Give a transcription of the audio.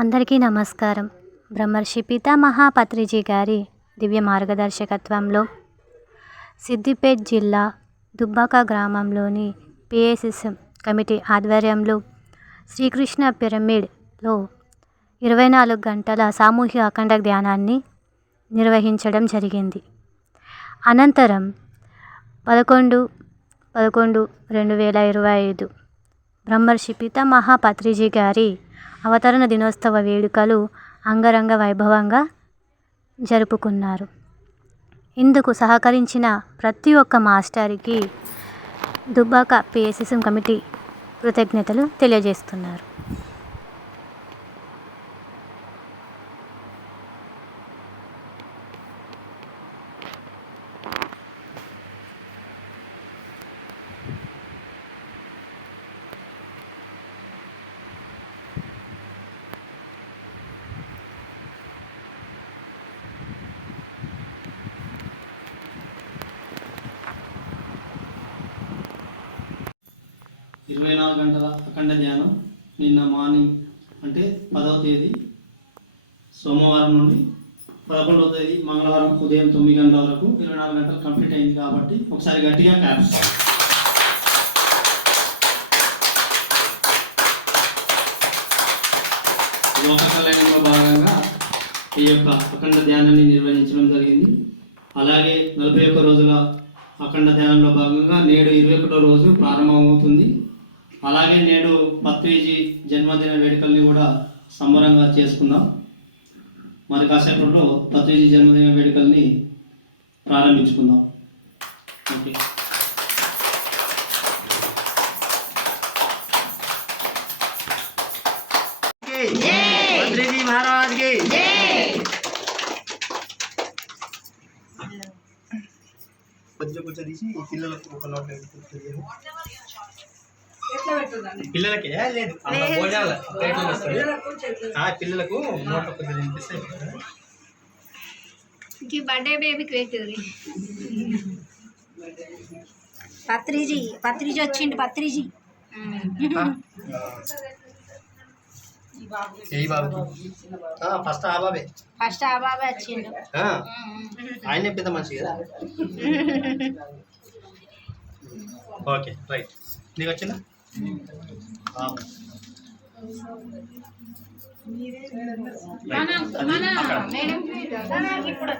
అందరికీ నమస్కారం. బ్రహ్మర్షి పితామహ పత్రిజీ గారి దివ్య మార్గదర్శకత్వంలో సిద్దిపేట్ జిల్లా దుబ్బాక గ్రామంలోని పిఎస్ఎస్ కమిటీ ఆధ్వర్యంలో శ్రీకృష్ణ పిరమిడ్లో 24 గంటల సామూహిక అఖండ ధ్యానాన్ని నిర్వహించడం జరిగింది. అనంతరం 11/11/2025 బ్రహ్మర్షి పితామహ పత్రిజీ గారి అవతరణ దినోత్సవ వేడుకలు అంగరంగ వైభవంగా జరుపుకున్నారు. ఇందుకు సహకరించిన ప్రతి ఒక్క మాస్టర్కి దుబ్బాక పిఎస్ఎస్ కమిటీ కృతజ్ఞతలు తెలియజేస్తున్నారు. ఇరవై 24 గంటల అఖండ ధ్యానం నిన్న మార్నింగ్ అంటే 10వ తేదీ సోమవారం నుండి 11వ తేదీ మంగళవారం ఉదయం 9 గంటల వరకు 24 గంటలు కంప్లీట్ అయింది. కాబట్టి ఒకసారి గట్టిగా క్లాప్స్. లోక కళ్యాణంలో భాగంగా ఈ యొక్క అఖండ ధ్యానాన్ని నిర్వహించడం జరిగింది. అలాగే 41 రోజుల అఖండ ధ్యానంలో భాగంగా నేడు 21వ రోజు ప్రారంభమవుతుంది. అలాగే నేడు పత్రిజీ జన్మదిన వేడుకల్ని కూడా సంబరంగా చేసుకుందాం. మరి కాసేపట్లో పత్రిజీ జన్మదిన వేడుకల్ని ప్రారంభించుకుందాం. ఓకే. పత్రిజీ మహారాజ్కి కొంచెం తీసి పిల్లలకు ఒక నోట్ పిల్లలకి లేదు పిల్లలకు నోట్ తినిపిస్తే బర్త్డే బేబీకి పెట్టింది. పత్రిజీ వచ్చిండు. పత్రిజీ ఫస్ట్ ఆ బాబే వచ్చిండు. ఆయన పెద్ద మనిషి కదా. Okay right. నీకు వచ్చిందా? మేడం ఇప్పుడు